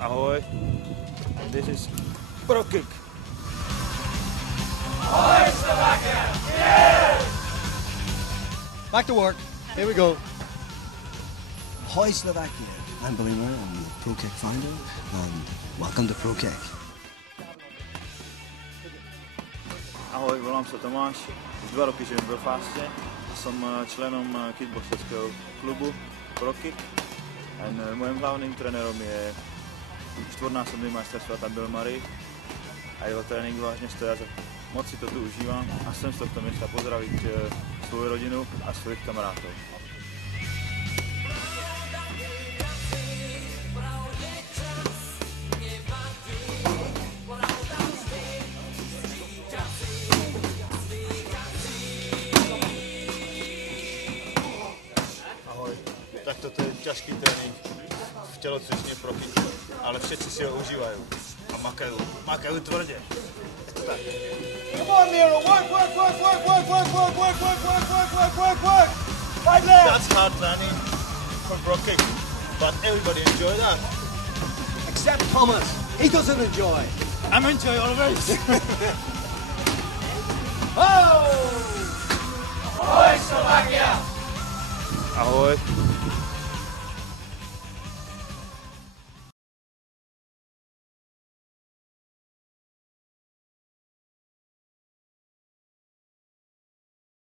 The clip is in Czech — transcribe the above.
Ahoj. This is Pro Kick. Ahoy, Slovakia! Yeah! Back to work. Here we go. Ahoy, Slovakia. I'm Billy Murray. I'm the Pro Kick founder, and welcome to Pro Kick. Ahoj, volám se Tomáš. Už 2 roky žiju v Belfaste a jsem členom kickboxerského klubu Pro Kick. A mojím hlavním trenérem je 4násobný majster světa Bill Murray a jeho trénink vážně stojí za moc si to tu užívám a jsem z tohto města pozdravit svou rodinu a svých kamarádů. Ahoj, tak toto je ťažký trénink v tělocvičně Pro Kick, ale všetci si ho užívají a makají tvrdě. Je to tak. Come on, Miro! Work! Right leg! That's hard training for Pro Kick, but everybody enjoy that. Except Thomas. He doesn't enjoy. I'm enjoying always. Oh! Ahoy, Slovakia! Ahoj.